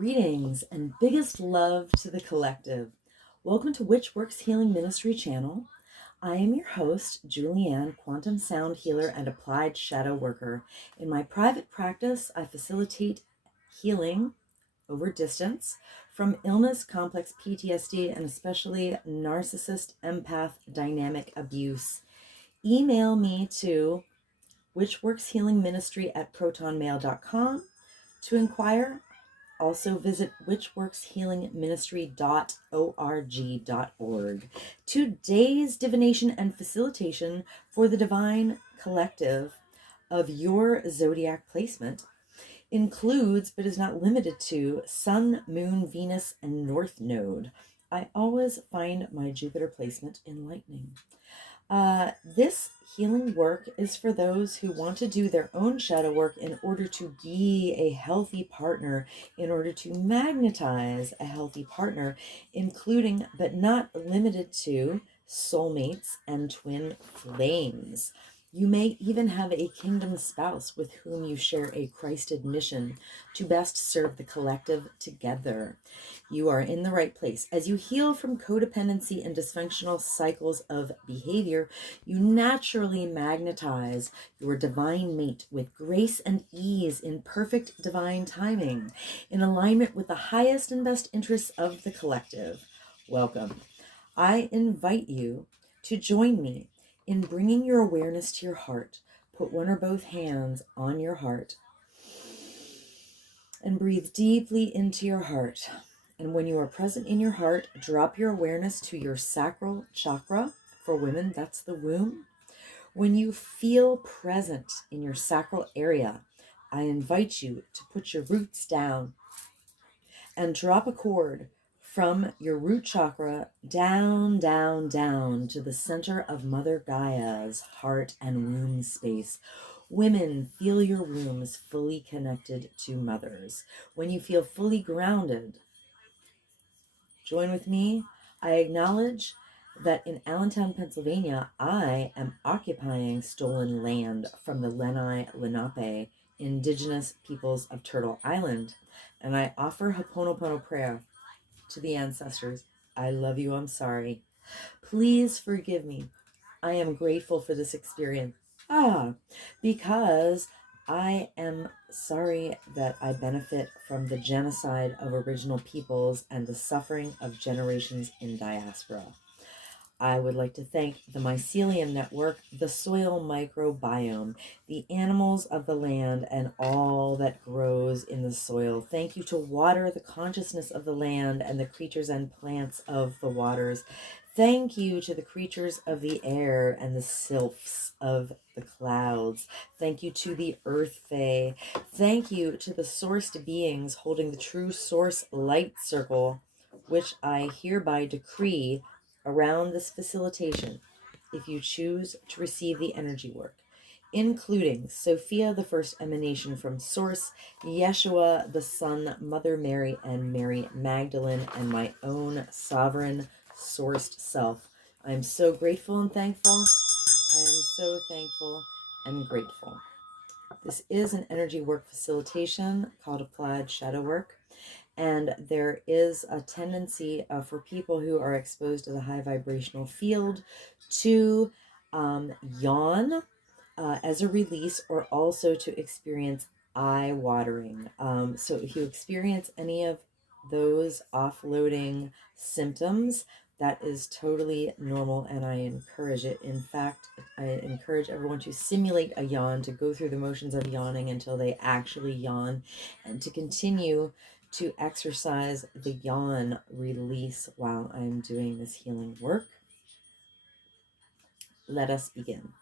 Greetings and biggest love to the collective. Welcome to Which Works Healing Ministry channel. I am your host, Julianne, quantum sound healer and applied shadow worker. In my private practice, I facilitate healing over distance from illness, complex PTSD, and especially narcissist, empath, dynamic abuse. Email me to whichworkshealingministry@protonmail.com to inquire. Also visit whichworkshealingministry.org.org. Today's divination and facilitation for the divine collective of your zodiac placement includes, but is not limited to, Sun, Moon, Venus, and North Node. I always find my Jupiter placement enlightening. This healing work is for those who want to do their own shadow work in order to be a healthy partner, in order to magnetize a healthy partner, including but not limited to soulmates and twin flames. You may even have a kingdom spouse with whom you share a Christed mission to best serve the collective together. You are in the right place. As you heal from codependency and dysfunctional cycles of behavior, you naturally magnetize your divine mate with grace and ease in perfect divine timing, in alignment with the highest and best interests of the collective. Welcome. I invite you to join me in bringing your awareness to your heart. Put one or both hands on your heart and breathe deeply into your heart. And when you are present in your heart, drop your awareness to your sacral chakra. For women, that's the womb. When you feel present in your sacral area, I invite you to put your roots down and drop a cord from your root chakra down, down, down to the center of Mother Gaia's heart and womb space. Women, feel your wombs fully connected to mothers. When you feel fully grounded, join with me. I acknowledge that in Allentown, Pennsylvania, I am occupying stolen land from the Lenni Lenape, indigenous peoples of Turtle Island, and I offer Ho'oponopono prayer to the ancestors. I love you, I'm sorry. Please forgive me. I am grateful for this experience. Because I am sorry that I benefit from the genocide of original peoples and the suffering of generations in diaspora. I would like to thank the Mycelium Network, the soil microbiome, the animals of the land, and all that grows in the soil. Thank you to water, the consciousness of the land, and the creatures and plants of the waters. Thank you to the creatures of the air and the sylphs of the clouds. Thank you to the Earth Fae. Thank you to the sourced beings holding the true source light circle, which I hereby decree around this facilitation, if you choose to receive the energy work, including Sophia, the first emanation from Source, Yeshua, the Son, Mother Mary, and Mary Magdalene, and my own sovereign sourced self. I am so grateful and thankful. I am so thankful and grateful. This is an energy work facilitation called Applied Shadow Work. And there is a tendency for people who are exposed to the high vibrational field to yawn as a release, or also to experience eye watering. So if you experience any of those offloading symptoms, that is totally normal, and I encourage it. In fact, I encourage everyone to simulate a yawn, to go through the motions of yawning until they actually yawn, and to continue to exercise the yawn release while I'm doing this healing work. Let us begin.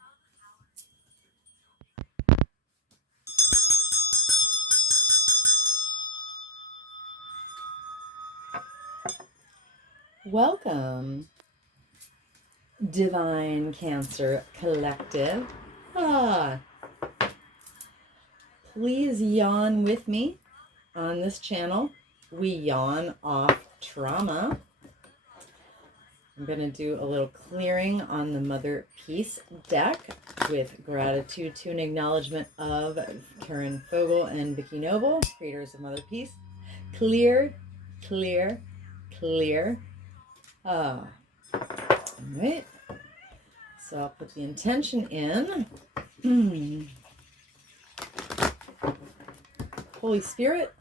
Welcome, Divine Cancer Collective. Please yawn with me on this channel. We yawn off trauma. I'm going to do a little clearing on the Mother Peace deck with gratitude to an acknowledgement of Karen Fogel and Vicki Noble, creators of Mother Peace. Clear, clear, clear. All right. So I'll put the intention in. Holy Spirit,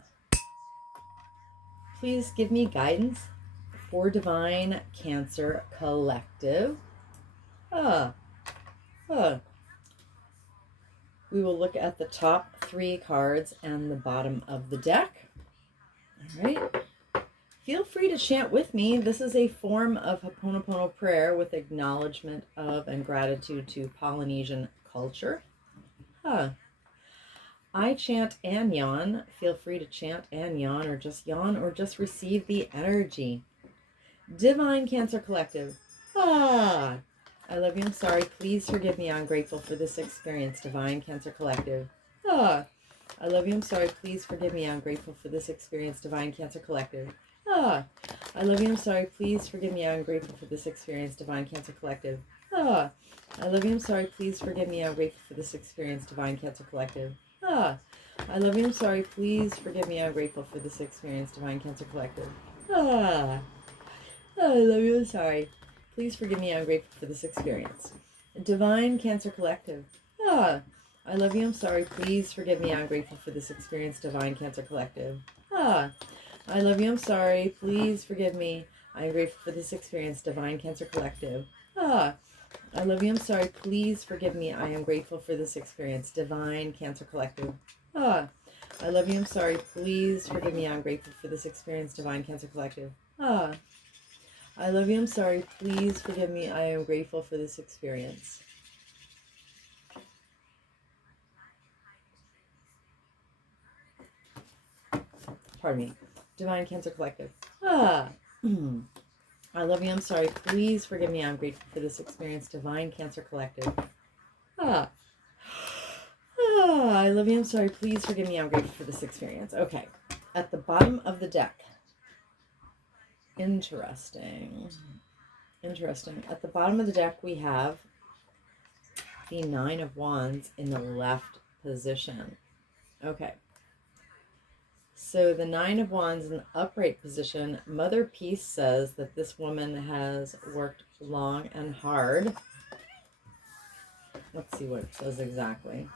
please give me guidance for Divine Cancer Collective. We will look at the top 3 cards and the bottom of the deck. All right. Feel free to chant with me. This is a form of Ho'oponopono prayer with acknowledgement of and gratitude to Polynesian culture. I chant and yawn. Feel free to chant and yawn, or just receive the energy. Divine Cancer Collective. I love you. I'm sorry. Please forgive me. I'm grateful for this experience. Divine Cancer Collective. I love you. I'm sorry. Please forgive me. I'm grateful for this experience. Divine Cancer Collective. I love you. I'm sorry. Please forgive me. I'm grateful for this experience. Divine Cancer Collective. I love you. I'm sorry. Please forgive me. I'm grateful for this experience. Divine Cancer Collective. I love you. I'm sorry. Please forgive me. I'm grateful for this experience. Divine Cancer Collective. I love you. I'm sorry. Please forgive me. I'm grateful for this experience. Divine Cancer Collective. I love you. I'm sorry. Please forgive me. I'm grateful for this experience. Divine Cancer Collective. I love you. I'm sorry. Please forgive me. I'm grateful for this experience. Divine Cancer Collective. I love you. I'm sorry. Please forgive me. I am grateful for this experience. Divine Cancer Collective. I love you. I'm sorry. Please forgive me. I'm grateful for this experience. Divine Cancer Collective. I love you. I'm sorry. Please forgive me. I am grateful for this experience. Pardon me. Divine Cancer Collective. I love you. I'm sorry. Please forgive me. I'm grateful for this experience. Divine Cancer Collective. I love you. I'm sorry. Please forgive me. I'm grateful for this experience. Okay. At the bottom of the deck. Interesting. At the bottom of the deck, we have the 9 of Wands in the left position. Okay. So the 9 of Wands in the upright position, Mother Peace says that this woman has worked long and hard. Let's see what it says exactly.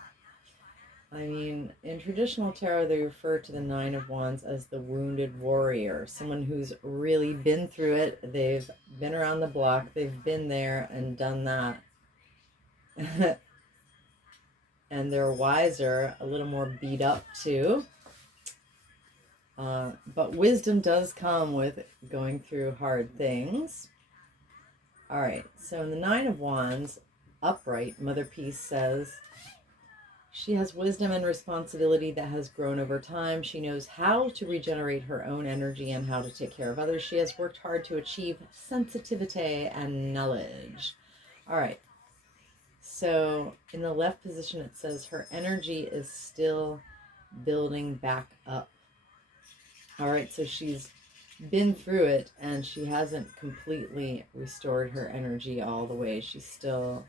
I mean, in traditional tarot, they refer to the 9 of Wands as the wounded warrior, someone who's really been through it. They've been around the block. They've been there and done that. And they're wiser, a little more beat up too. But wisdom does come with going through hard things. All right, so in the 9 of Wands, upright, Mother Peace says, she has wisdom and responsibility that has grown over time. She knows how to regenerate her own energy and how to take care of others. She has worked hard to achieve sensitivity and knowledge. All right, so in the left position, it says her energy is still building back up. All right, so she's been through it and she hasn't completely restored her energy all the way. She's still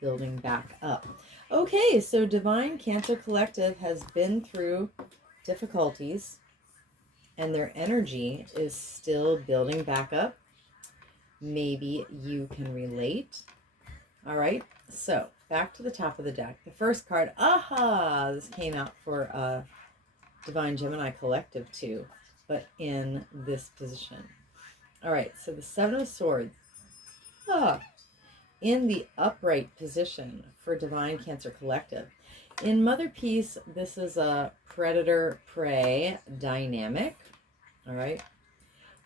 building back up. Okay, so Divine Cancer Collective has been through difficulties and their energy is still building back up. Maybe you can relate. All right, so back to the top of the deck. The first card, this came out for Divine Gemini Collective too, but in this position. All right, so the 7 of Swords. In the upright position for Divine Cancer Collective. In Mother Peace, this is a predator-prey dynamic. All right.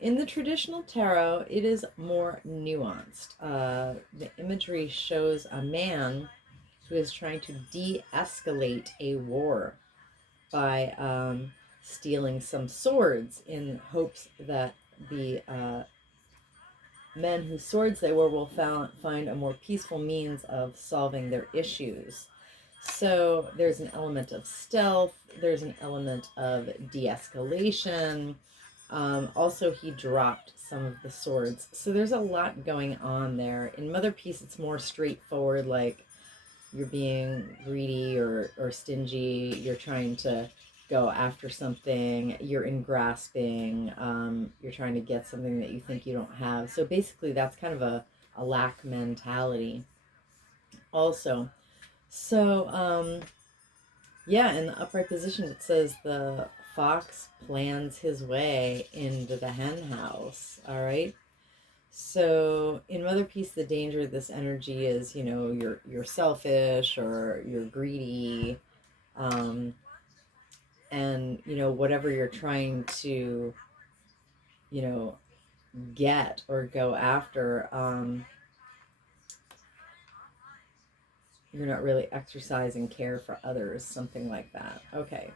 In the traditional tarot, it is more nuanced. The imagery shows a man who is trying to de-escalate a war by stealing some swords in hopes that the men whose swords they were will find a more peaceful means of solving their issues. So there's an element of stealth, there's an element of de-escalation. Also, he dropped some of the swords. So there's a lot going on there. In Mother Peace, it's more straightforward, like you're being greedy or stingy, you're trying to go after something, you're in grasping, you're trying to get something that you think you don't have. So basically that's kind of a lack mentality also. So yeah, in the upright position it says the fox plans his way into the hen house. All right. So in Mother Peace, the danger of this energy is, you know, you're selfish or you're greedy, um, and you know whatever you're trying to, you know, get or go after, you're not really exercising care for others, something like that. Okay,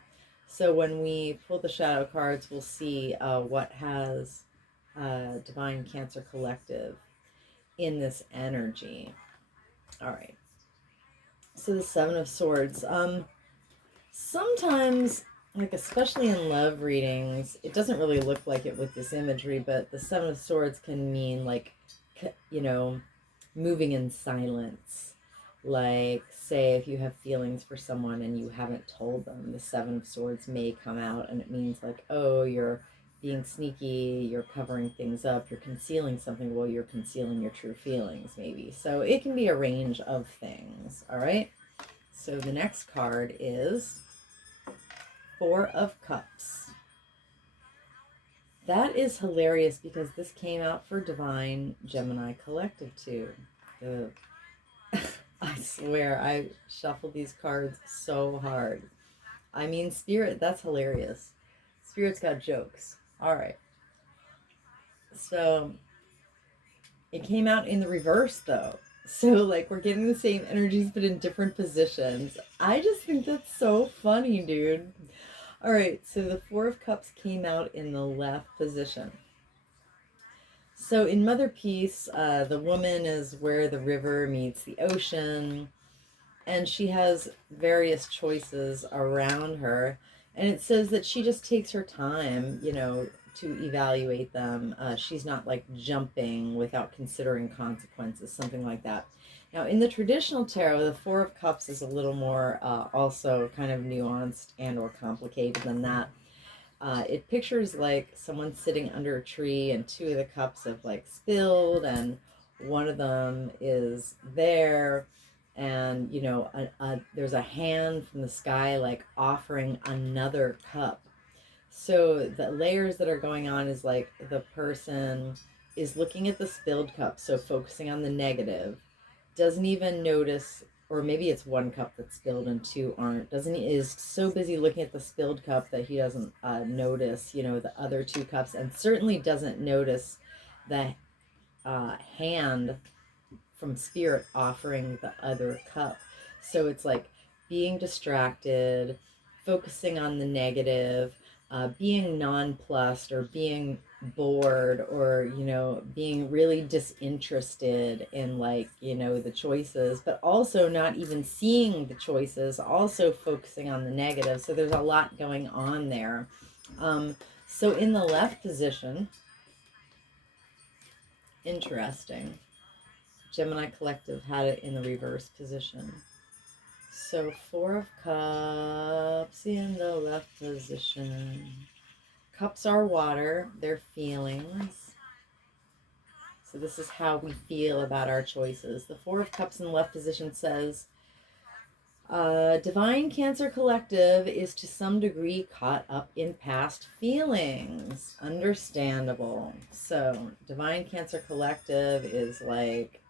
so when we pull the shadow cards, we'll see what has Divine Cancer Collective in this energy. All right. So the Seven of Swords. Sometimes, like especially in love readings, it doesn't really look like it with this imagery, but the Seven of Swords can mean like, you know, moving in silence. Like, say, if you have feelings for someone and you haven't told them, the Seven of Swords may come out, and it means like, oh, you're being sneaky, you're covering things up, you're concealing something. Well, you're concealing your true feelings, maybe. So it can be a range of things, all right? So the next card is Four of Cups. That is hilarious because this came out for Divine Gemini Collective too. I swear I shuffled these cards so hard. I mean, Spirit, that's hilarious. Spirit's got jokes. All right. So it came out in the reverse though. So like we're getting the same energies but in different positions. I just think that's so funny, dude. All right, so the Four of Cups came out in the left position. So in Mother Peace, the woman is where the river meets the ocean, and she has various choices around her. And it says that she just takes her time, you know, to evaluate them. She's not like jumping without considering consequences, something like that. Now, in the traditional tarot, the Four of Cups is a little more also kind of nuanced and or complicated than that. It pictures like someone sitting under a tree and two of the cups have like spilled and one of them is there, and you know there's a hand from the sky like offering another cup. So the layers that are going on is like the person is looking at the spilled cup, so focusing on the negative, doesn't even notice, or maybe it's one cup that's spilled and two aren't, doesn't he is so busy looking at the spilled cup that he doesn't notice, you know, the other two cups, and certainly doesn't notice the hand from Spirit offering the other cup. So it's like being distracted, focusing on the negative, being nonplussed or being bored, or you know, being really disinterested in like, you know, the choices, but also not even seeing the choices, also focusing on the negative. So there's a lot going on there. So in the left position, interesting, Gemini Collective had it in the reverse position. So Four of Cups in the left position. Cups are water, they're feelings. So this is how we feel about our choices. The Four of Cups in the left position says, Divine Cancer Collective is to some degree caught up in past feelings. Understandable. So Divine Cancer Collective is like,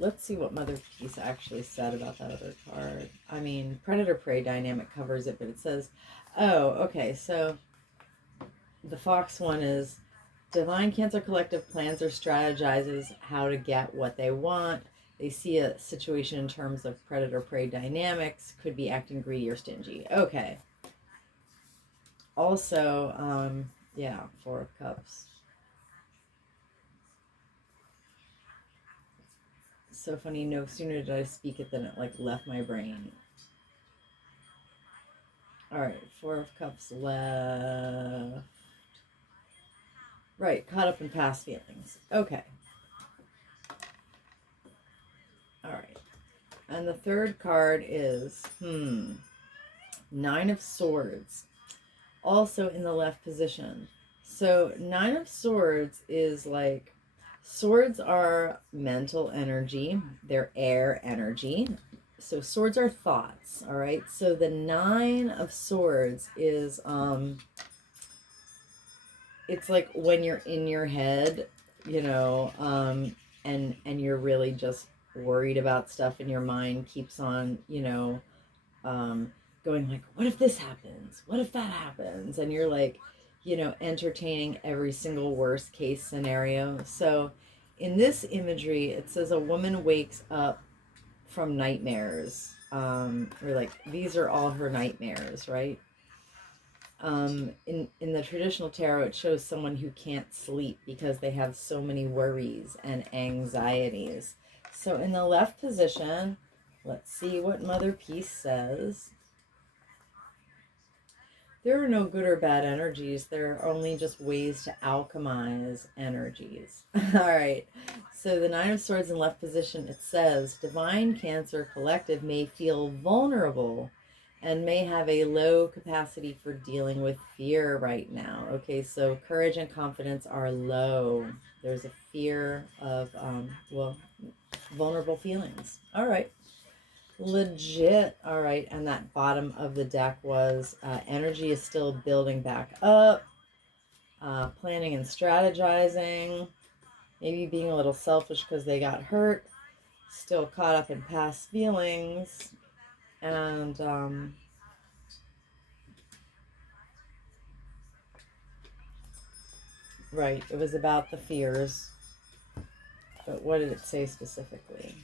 let's see what Mother Peace actually said about that other card. I mean, Predator-Prey dynamic covers it, but it says, oh, okay, so the Fox one is, Divine Cancer Collective plans or strategizes how to get what they want. They see a situation in terms of Predator-Prey dynamics, could be acting greedy or stingy. Okay. Also, yeah, Four of Cups. So funny, no sooner did I speak it than it like left my brain. All right, Four of Cups left. Right, caught up in past feelings. Okay. All right. And the third card is, Nine of Swords, also in the left position. So Nine of Swords is like, swords are mental energy, they're air energy. So swords are thoughts, all right? So the Nine of Swords is it's like when you're in your head, you know, and you're really just worried about stuff, and your mind keeps on, you know, going like, what if this happens? What if that happens? And you're like, you know, entertaining every single worst case scenario. So in this imagery, it says a woman wakes up from nightmares. Or like, these are all her nightmares, right? In the traditional tarot, it shows someone who can't sleep because they have so many worries and anxieties. So in the left position, let's see what Mother Peace says. There are no good or bad energies. There are only just ways to alchemize energies. All right. So the Nine of Swords in left position, it says, Divine Cancer Collective may feel vulnerable and may have a low capacity for dealing with fear right now. Okay, so courage and confidence are low. There's a fear of, well, vulnerable feelings. All right. Legit. All right. And that bottom of the deck was energy is still building back up, planning and strategizing, maybe being a little selfish because they got hurt, still caught up in past feelings, and right, it was about the fears, but what did it say specifically?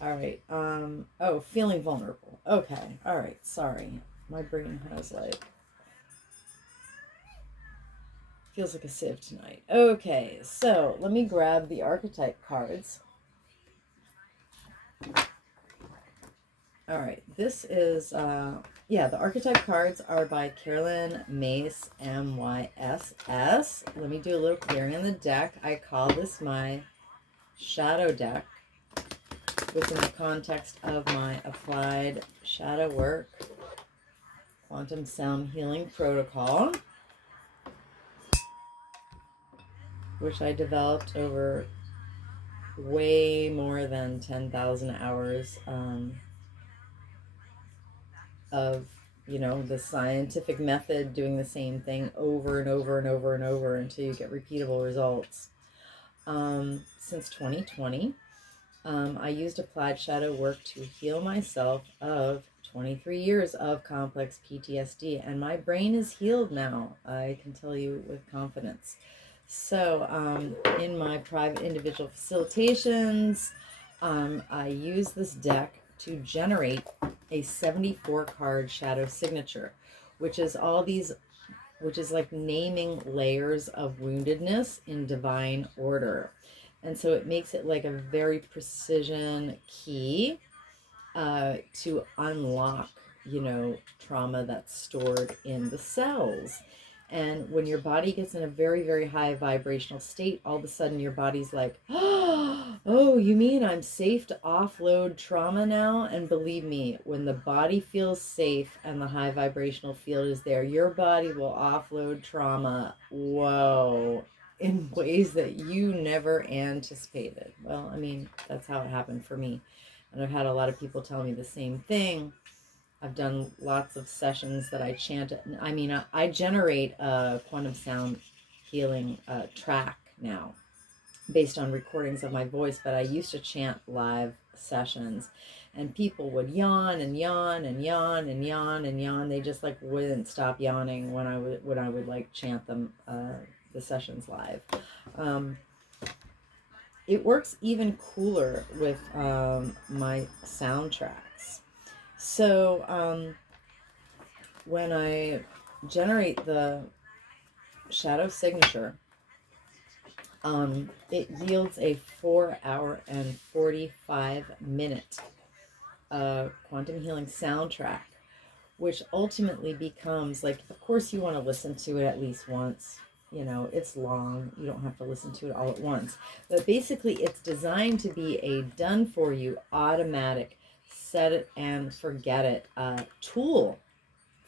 All right. Oh, feeling vulnerable. Okay. All right. Sorry. My brain has like, feels like a sieve tonight. Okay, so let me grab the archetype cards. All right, this is, the archetype cards are by Carolyn Mace, M-Y-S-S. Let me do a little clearing on the deck. I call this my shadow deck within the context of my applied shadow work quantum sound healing protocol, which I developed over way more than 10,000 hours of, you know, the scientific method, doing the same thing over and over and over and over until you get repeatable results. Since 2020, I used applied shadow work to heal myself of 23 years of complex PTSD, and my brain is healed now, I can tell you with confidence. So in my private individual facilitations, I use this deck to generate a 74 card shadow signature, which is like naming layers of woundedness in divine order. And so it makes it like a very precision key to unlock, you know, trauma that's stored in the cells. And when your body gets in a very, very high vibrational state, all of a sudden your body's like, oh, you mean I'm safe to offload trauma now? And believe me, when the body feels safe and the high vibrational field is there, your body will offload trauma, whoa, in ways that you never anticipated. Well, I mean, that's how it happened for me. And I've had a lot of people tell me the same thing. I've done lots of sessions that I chant. I mean, I generate a quantum sound healing track now based on recordings of my voice, but I used to chant live sessions, and people would yawn and yawn and yawn and yawn and yawn. They just like wouldn't stop yawning when I would like chant them the sessions live. It works even cooler with my soundtracks. So when I generate the shadow signature, it yields a 4-hour and 45-minute quantum healing soundtrack, which ultimately becomes like, of course you want to listen to it at least once. You know, it's long. You don't have to listen to it all at once. But basically, it's designed to be a done-for-you, automatic set it and forget it tool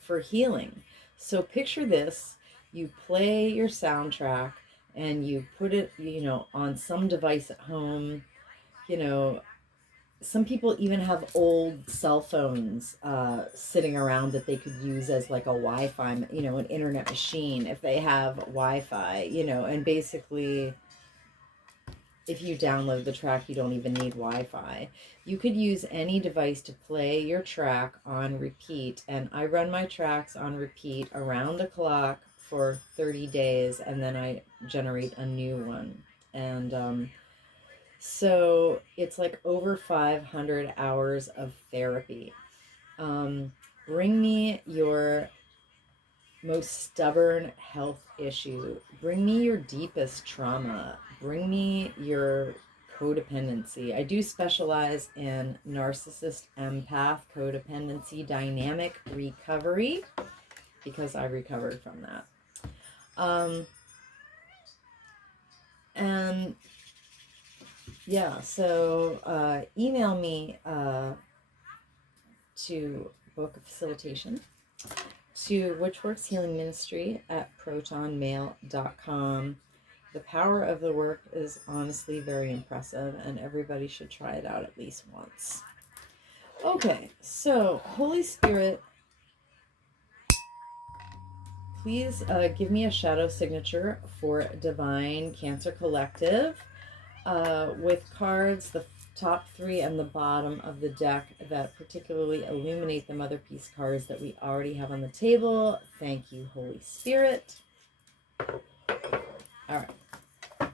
for healing. So picture this: you play your soundtrack and you put it, on some device at home. Some people even have old cell phones sitting around that they could use as like a Wi-Fi, an internet machine if they have Wi-Fi, and basically if you download the track, you don't even need Wi-Fi. You could use any device to play your track on repeat, and I run my tracks on repeat around the clock for 30 days, and then I generate a new one. And so it's like over 500 hours of therapy. Bring me your most stubborn health issue. Bring me your deepest trauma. Bring me your codependency. I do specialize in narcissist, empath, codependency, dynamic recovery, because I recovered from that. And yeah, so email me to book a facilitation to witchworkshealingministry@protonmail.com. The power of the work is honestly very impressive, and everybody should try it out at least once. Okay, so Holy Spirit, please give me a shadow signature for Divine Cancer Collective with cards, the top 3 and the bottom of the deck, that particularly illuminate the Mother Peace cards that we already have on the table. Thank you, Holy Spirit. All right,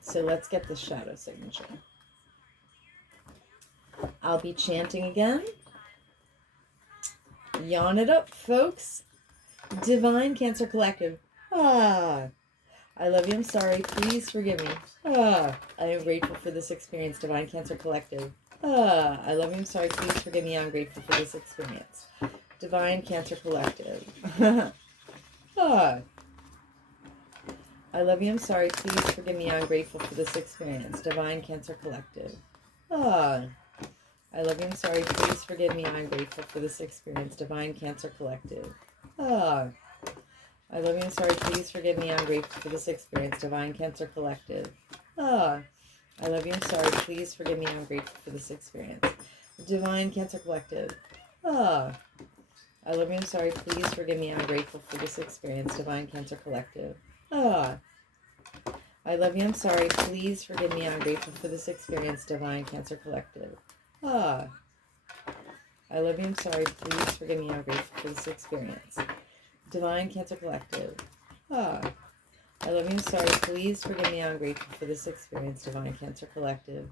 so let's get the shadow signature. I'll be chanting again. Yawn it up, folks. Divine Cancer Collective. I love you. I'm sorry. Please forgive me. I am grateful for this experience, Divine Cancer Collective. I love you. I'm sorry. Please forgive me. I'm grateful for this experience, Divine Cancer Collective. I love you. I'm sorry. Please forgive me. I'm grateful for this experience, Divine Cancer Collective. I love you. I'm sorry. Please forgive me. I'm grateful for this experience, Divine Cancer Collective. I love you. I'm sorry. Please forgive me. I'm grateful for this experience, Divine Cancer Collective. I love you. I'm sorry. Please forgive me. I'm grateful for this experience, Divine Cancer Collective. I love you. I'm sorry. Please forgive me. I'm grateful for this experience, Divine Cancer Collective. I love you. I'm sorry. Please forgive me. I'm grateful for this experience, Divine Cancer Collective. I love you. I'm sorry. Please forgive me. I'm grateful for this experience, Divine Cancer Collective. I love you. I'm sorry. Please forgive me. I'm grateful for this experience, Divine Cancer Collective.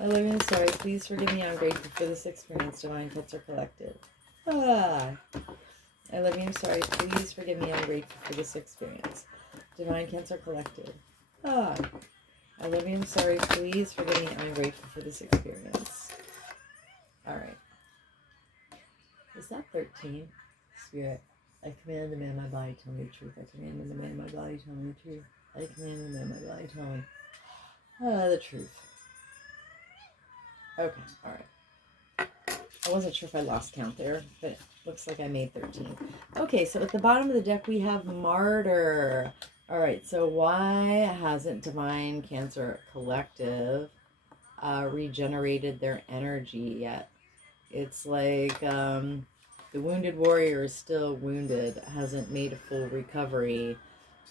I love you. I'm sorry. Please forgive me. I'm grateful for this experience, Divine Cancer Collective. I love you. I'm sorry. Please forgive me. I'm grateful for this experience, Divine Cancer Collective. I love you. I'm sorry. Please forgive me. I'm grateful for this experience. All right. Is that 13? Spirit, I command the man my body, tell me the truth. I command the man my body, tell me the truth. I command the man my body, tell me the truth. Okay, all right. I wasn't sure if I lost count there, but it looks like I made 13. Okay, so at the bottom of the deck we have Martyr. All right, so why hasn't Divine Cancer Collective regenerated their energy yet? It's like the wounded warrior is still wounded, hasn't made a full recovery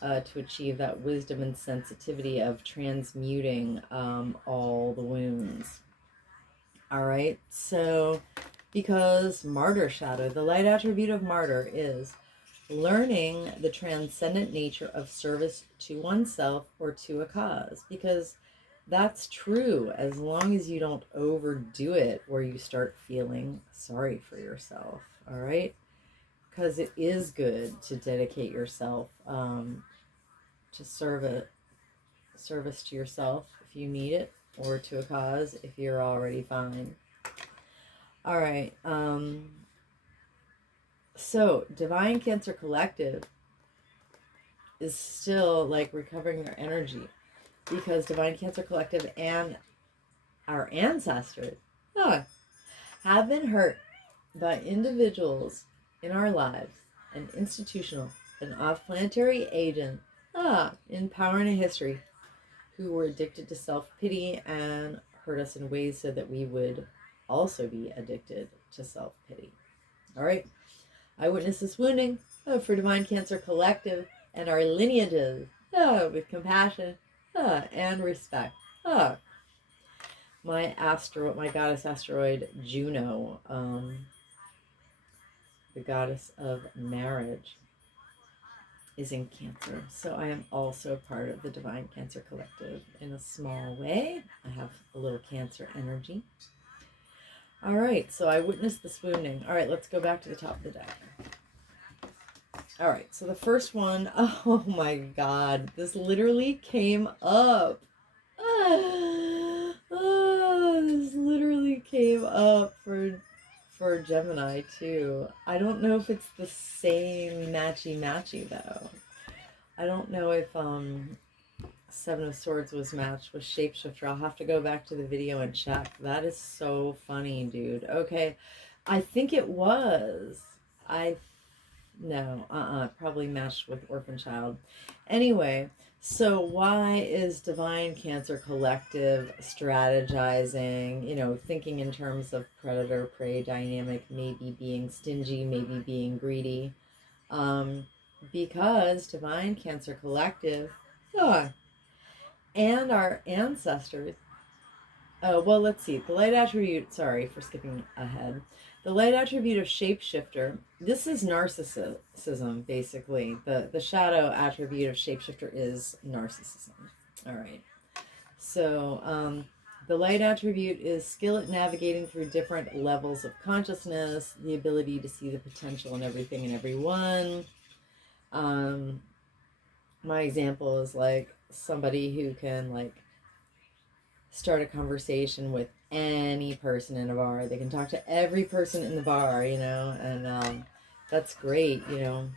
to achieve that wisdom and sensitivity of transmuting all the wounds. All right, so because Martyr Shadow, the light attribute of Martyr is learning the transcendent nature of service to oneself or to a cause, because that's true as long as you don't overdo it or you start feeling sorry for yourself. All right, because it is good to dedicate yourself to service to yourself if you need it, or to a cause if you're already fine. All right, so Divine Cancer Collective is still like recovering their energy, because Divine Cancer Collective and our ancestors have been hurt by individuals in our lives and institutional and off-planetary agents in power and in history who were addicted to self-pity and hurt us in ways so that we would also be addicted to self-pity. All right. I witness this wounding for Divine Cancer Collective and our lineages with compassion and respect. My goddess asteroid Juno, the goddess of marriage, is in Cancer. So I am also part of the Divine Cancer Collective in a small way. I have a little Cancer energy. All right, so I witnessed this wounding. All right, let's go back to the top of the deck. All right, so the first one, oh my God, this literally came up. This literally came up for Gemini too. I don't know if it's the same matchy though. I don't know if Seven of Swords was matched with Shapeshifter. I'll have to go back to the video and check. That is so funny, dude. Okay, I think it was. Probably matched with Orphan Child. Anyway, so why is Divine Cancer Collective strategizing, thinking in terms of predator-prey dynamic, maybe being stingy, maybe being greedy? Because Divine Cancer Collective and our ancestors, let's see, the light attribute, sorry for skipping ahead. The light attribute of Shapeshifter, this is narcissism, basically. The shadow attribute of Shapeshifter is narcissism. All right. So the light attribute is skill at navigating through different levels of consciousness, the ability to see the potential in everything and everyone. My example is like somebody who can start a conversation with any person in a bar. They can talk to every person in the bar, and that's great, to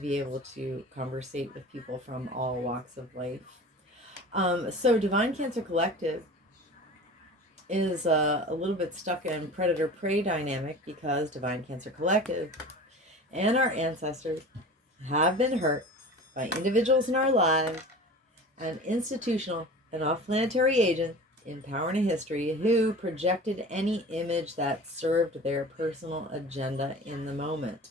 be able to conversate with people from all walks of life. So Divine Cancer Collective is a little bit stuck in predator-prey dynamic because Divine Cancer Collective and our ancestors have been hurt by individuals in our lives and institutional and off-planetary agents in power and history who projected any image that served their personal agenda in the moment.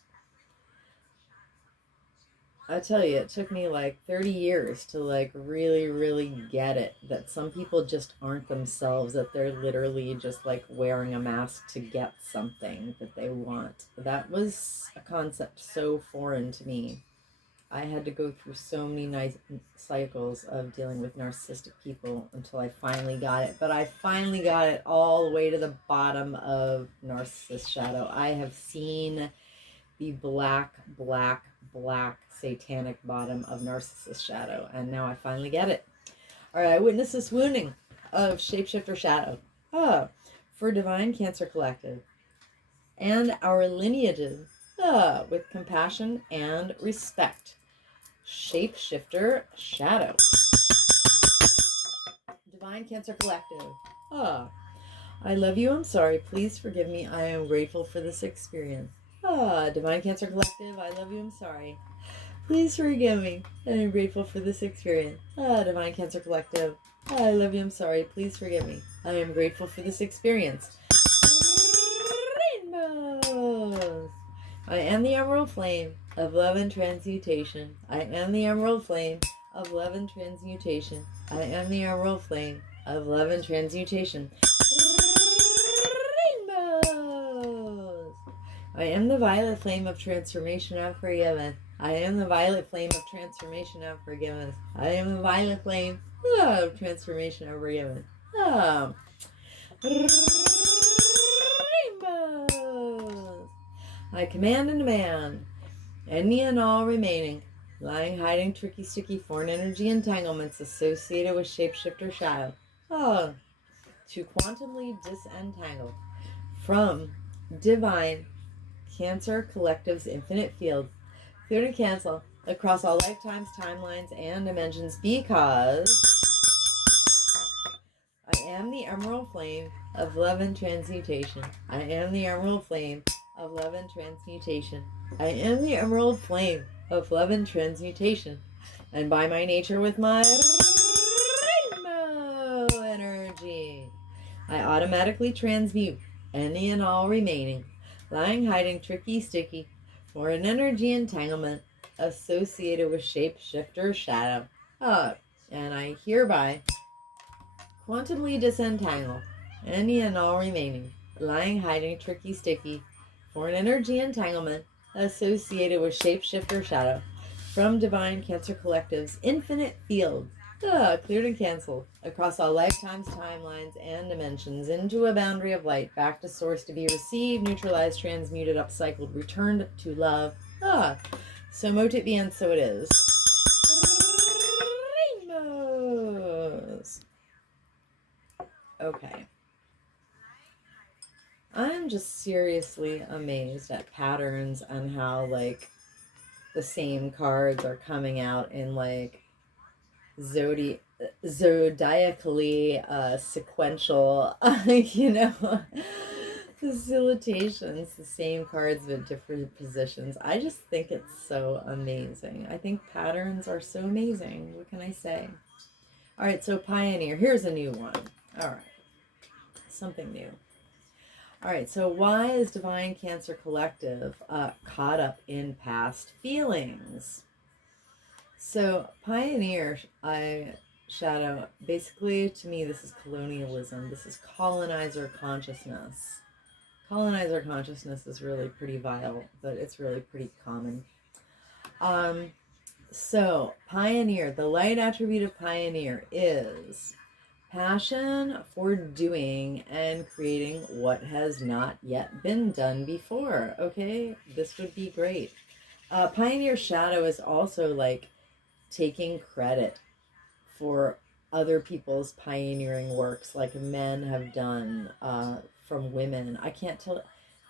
I tell you, it took me 30 years to really, really get it, that some people just aren't themselves, that they're literally just wearing a mask to get something that they want. That was a concept so foreign to me. I had to go through so many nice cycles of dealing with narcissistic people until I finally got it. But I finally got it all the way to the bottom of narcissist shadow. I have seen the black satanic bottom of narcissist shadow, and now I finally get it. All right, I witnessed this wounding of Shapeshifter shadow for Divine Cancer Collective and our lineages with compassion and respect. Shapeshifter shadow. Divine Cancer Collective. I love you. I'm sorry. Please forgive me. I am grateful for this experience. Divine Cancer Collective. I love you. I'm sorry. Please forgive me. I am grateful for this experience. Divine Cancer Collective. I love you. I'm sorry. Please forgive me. I am grateful for this experience. Rainbows. I am the emerald flame of love and transmutation. I am the emerald flame of love and transmutation. I am the emerald flame of love and transmutation. Rainbows. I am the violet flame of transformation and forgiveness. I am the violet flame of transformation and forgiveness. I am the violet flame of transformation and forgiveness. Rainbows. I command and demand any and all remaining lying, hiding, tricky, sticky, foreign energy entanglements associated with Shapeshifter shadow to quantumly disentangle from Divine Cancer Collective's infinite field, clear to cancel across all lifetimes, timelines, and dimensions, because I am the emerald flame of love and transmutation. I am the emerald flame of love and transmutation. I am the emerald flame of love and transmutation. And by my nature with my rainbow energy, I automatically transmute any and all remaining, lying, hiding, tricky, sticky, or an energy entanglement associated with shape, shifter, shadow. And I hereby quantumly disentangle any and all remaining, lying, hiding, tricky, sticky, for an energy entanglement associated with shape, shifter, shadow from Divine Cancer Collective's infinite field, cleared and canceled across all lifetimes, timelines, and dimensions into a boundary of light, back to source to be received, neutralized, transmuted, upcycled, returned to love. So mote it be, and so it is. Rainbows. Okay. I'm just seriously amazed at patterns and how, like, the same cards are coming out in, like, zodiacally sequential, facilitations, the same cards but different positions. I just think it's so amazing. I think patterns are so amazing. What can I say? All right, so Pioneer. Here's a new one. All right, something new. All right, so why is Divine Cancer Collective caught up in past feelings? So Pioneer, shadow, basically to me this is colonialism. This is colonizer consciousness. Colonizer consciousness is really pretty vile, but it's really pretty common. So Pioneer, the light attribute of Pioneer is passion for doing and creating what has not yet been done before. Okay, this would be great. Pioneer shadow is also like taking credit for other people's pioneering works, like men have done from women. I can't tell.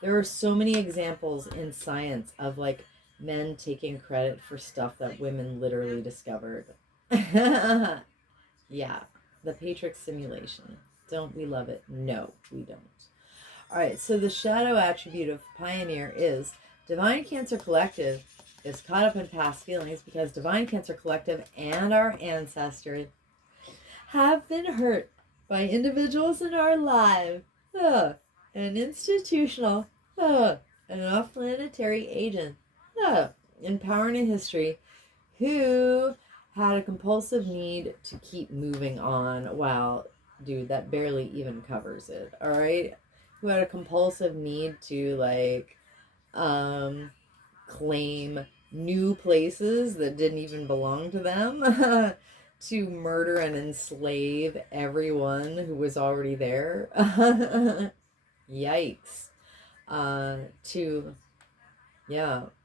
There are so many examples in science of like men taking credit for stuff that women literally discovered. Yeah. The Patrix simulation. Don't we love it? No, we don't. All right, so the shadow attribute of Pioneer is Divine Cancer Collective is caught up in past feelings because Divine Cancer Collective and our ancestors have been hurt by individuals in our lives, an institutional, an off-planetary agent, in power and in history, who had a compulsive need to keep moving on. Wow, dude, that barely even covers it. All right, who had a compulsive need to like claim new places that didn't even belong to them, to murder and enslave everyone who was already there. Yikes. To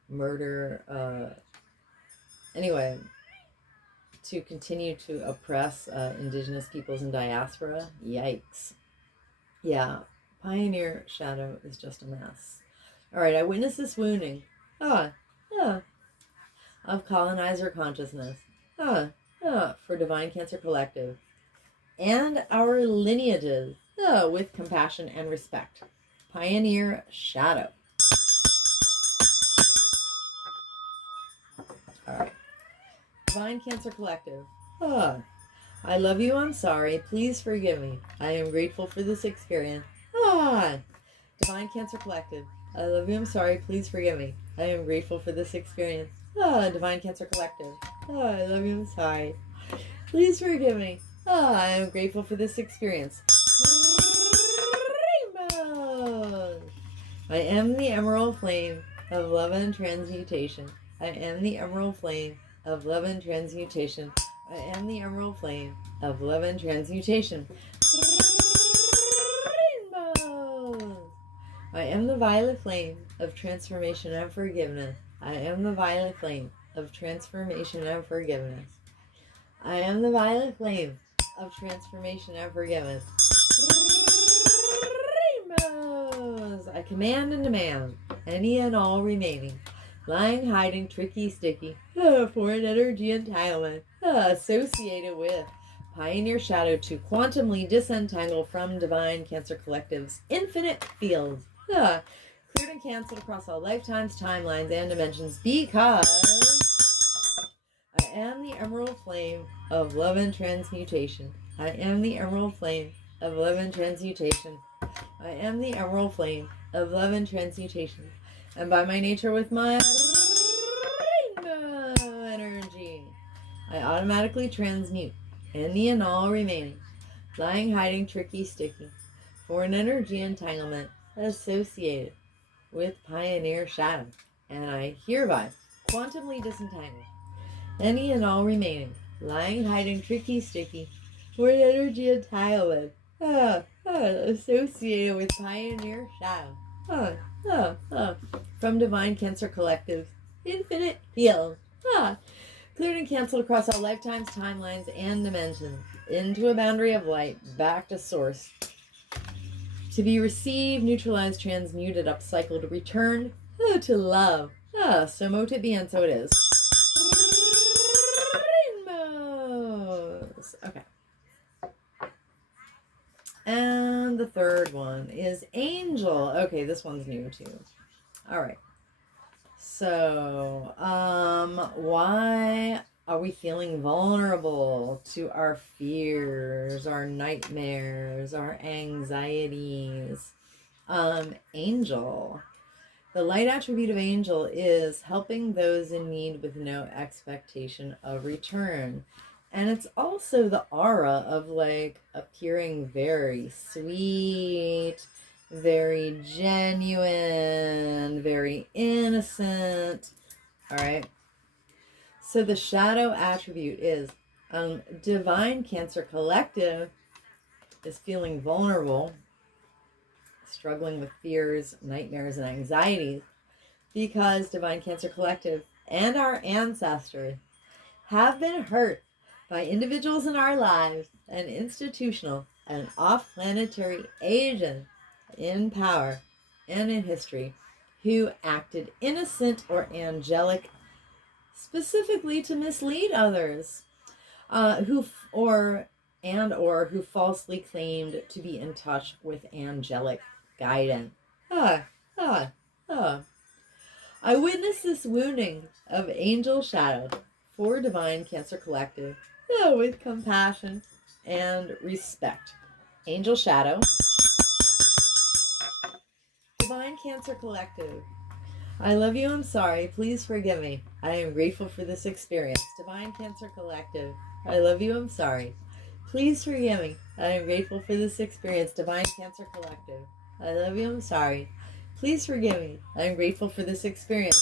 murder anyway, to continue to oppress indigenous peoples in diaspora. Yikes. Yeah, Pioneer shadow is just a mess. All right, I witnessed this wounding of colonizer consciousness for Divine Cancer Collective and our lineages with compassion and respect. Pioneer shadow. All right. Divine Cancer Collective. I love you, I'm sorry. Please forgive me. I am grateful for this experience. Divine Cancer Collective. I love you, I'm sorry. Please forgive me. I am grateful for this experience. Divine Cancer Collective. I love you, I'm sorry. Please forgive me. I am grateful for this experience. Rainbows. I am the emerald flame of love and transmutation. I am the emerald flame of love and transmutation. I am the emerald flame of love and transmutation. Rainbows. I am the violet flame of transformation and forgiveness. I am the violet flame of transformation and forgiveness. I am the violet flame of transformation and forgiveness. Rainbows. I command and demand any and all remaining, lying, hiding, tricky, sticky, foreign energy entanglement associated with Pioneer Shadow to quantumly disentangle from Divine Cancer Collective's infinite fields. Cleared and canceled across all lifetimes, timelines, and dimensions, because I am the emerald flame of love and transmutation. I am the emerald flame of love and transmutation. I am the emerald flame of love and transmutation. And by my nature, with my rainbow energy, I automatically transmute any and all remaining, lying, hiding, tricky, sticky, foreign energy entanglement associated with Pioneer Shadow. And I hereby quantumly disentangle any and all remaining, lying, hiding, tricky, sticky, foreign energy entanglement associated with Pioneer Shadow. From Divine Cancer Collective, infinite field. Cleared and canceled across all lifetimes, timelines, and dimensions, into a boundary of light, back to source, to be received, neutralized, transmuted, upcycled, returned to love. So mote it be, and so it is. Rainbows. Okay. And the third one is angel. Okay, this one's new too. All right. So, why are we feeling vulnerable to our fears, our nightmares, our anxieties? Angel. The light attribute of angel is helping those in need with no expectation of return. And it's also the aura of like appearing very sweet, very genuine, very innocent. All right. So the shadow attribute is Divine Cancer Collective is feeling vulnerable, struggling with fears, nightmares, and anxieties, because Divine Cancer Collective and our ancestors have been hurt by individuals in our lives and institutional and off-planetary agents in power and in history who acted innocent or angelic, specifically to mislead others, who falsely claimed to be in touch with angelic guidance. I witnessed this wounding of angel shadow for Divine Cancer Collective with compassion and respect. Angel shadow. Divine Cancer Collective. I love you, I'm sorry, please forgive me. I am grateful for this experience. Divine Cancer Collective. I love you, I'm sorry. Please forgive me. I am grateful for this experience. Divine Cancer Collective. I love you, I'm sorry. Please forgive me. I am grateful for this experience.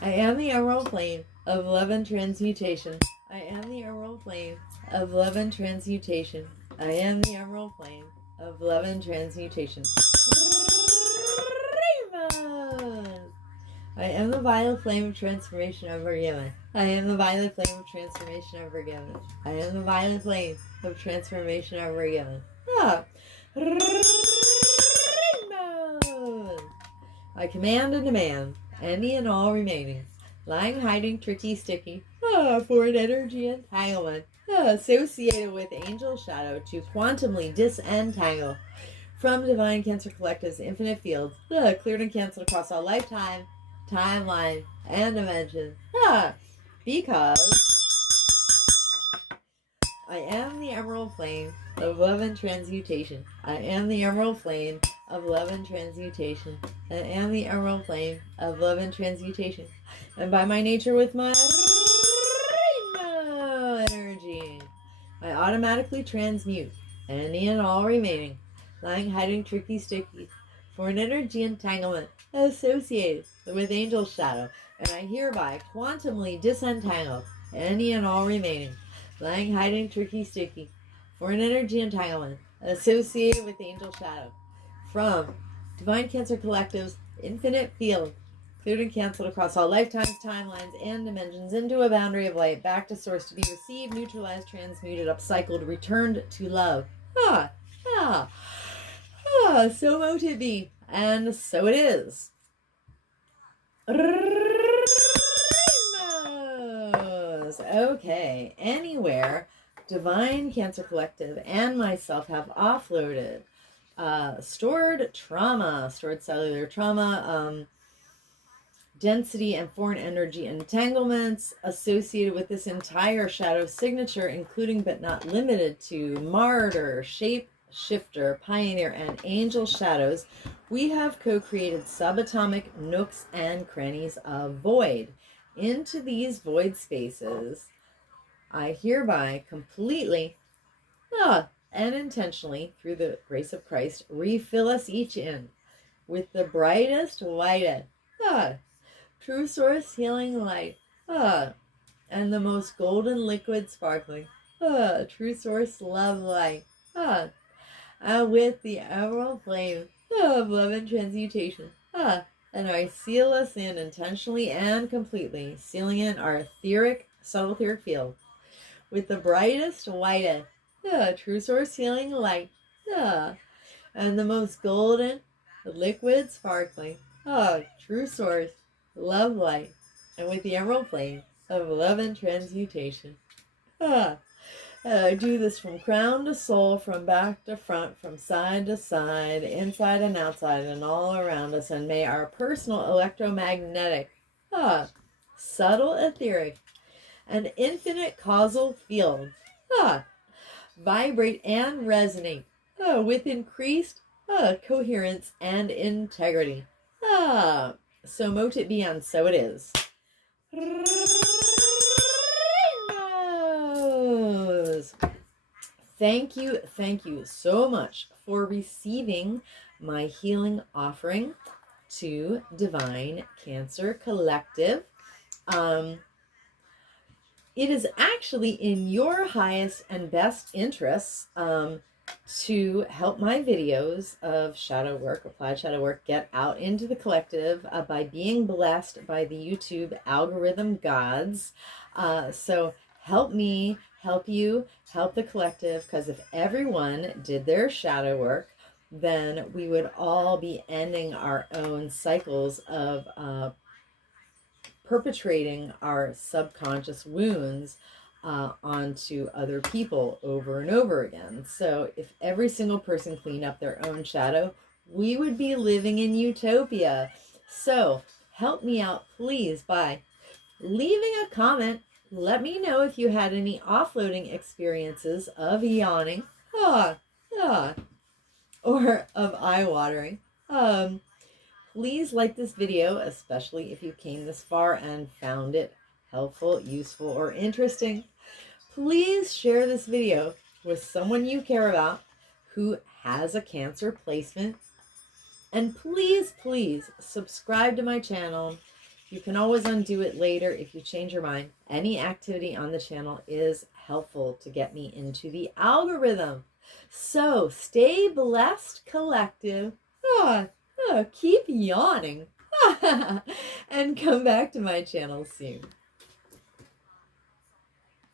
I am the emerald flame of love and transmutation. I am the emerald flame of love and transmutation. I am the emerald flame of love and transmutation. I am the violet flame of transformation of forgiveness. I am the violet flame of transformation of forgiveness. I am the violet flame of transformation of forgiveness. I command and demand any and all remaining, lying, hiding, tricky, sticky, foreign energy entanglement associated with angel shadow to quantumly disentangle from Divine Cancer Collective's infinite fields, cleared and canceled across all lifetime, timeline, and dimensions. Because I am the emerald flame of love and transmutation. I am the emerald flame of love and transmutation. I am the emerald flame of love and transmutation. And by my nature, with my rainbow energy, I automatically transmute any and all remaining, lying, hiding, tricky, sticky, for an energy entanglement associated with angel shadow. And I hereby quantumly disentangle any and all remaining, lying, hiding, tricky, sticky, for an energy entanglement associated with angel shadow from Divine Cancer Collective's infinite field, cleared and canceled across all lifetimes, timelines, and dimensions, into a boundary of light, back to source, to be received, neutralized, transmuted, upcycled, returned to love. So mote it be, and so it is. Rainbows. Okay, anywhere Divine Cancer Collective and myself have offloaded stored trauma, stored cellular trauma, density and foreign energy entanglements associated with this entire shadow signature, including but not limited to martyr, shape shifter, pioneer, and angel shadows. We have co-created subatomic nooks and crannies of void. Into these void spaces, I hereby completely and intentionally, through the grace of Christ, refill us each in with the brightest, whitest, true source healing light, and the most golden liquid sparkling, true source love light, with the emerald flame of love and transmutation, and I seal us in intentionally and completely, sealing in our etheric, subtle etheric field with the brightest, whitest, true source healing light, and the most golden, liquid sparkling, true source, love light, and with the emerald flame of love and transmutation. I do this from crown to sole, from back to front, from side to side, inside and outside, and all around us. And may our personal electromagnetic, subtle etheric, and infinite causal field vibrate and resonate with increased coherence and integrity. So mote it be, and so it is. Rainbows. Thank you so much for receiving my healing offering to Divine Cancer Collective. It is actually in your highest and best interests to help my videos of shadow work, applied shadow work, get out into the collective by being blessed by the YouTube algorithm gods. So help me, help you, help the collective, because if everyone did their shadow work, then we would all be ending our own cycles of perpetrating our subconscious wounds onto other people over and over again. So if every single person cleaned up their own shadow, we would be living in utopia. So help me out, please, by leaving a comment. Let me know if you had any offloading experiences of yawning or of eye watering. Please like this video, especially if you came this far and found it helpful, useful, or interesting. Please share this video with someone you care about who has a Cancer placement. And please, please subscribe to my channel. You can always undo it later if you change your mind. Any activity on the channel is helpful to get me into the algorithm. So stay blessed, collective. Keep yawning and come back to my channel soon.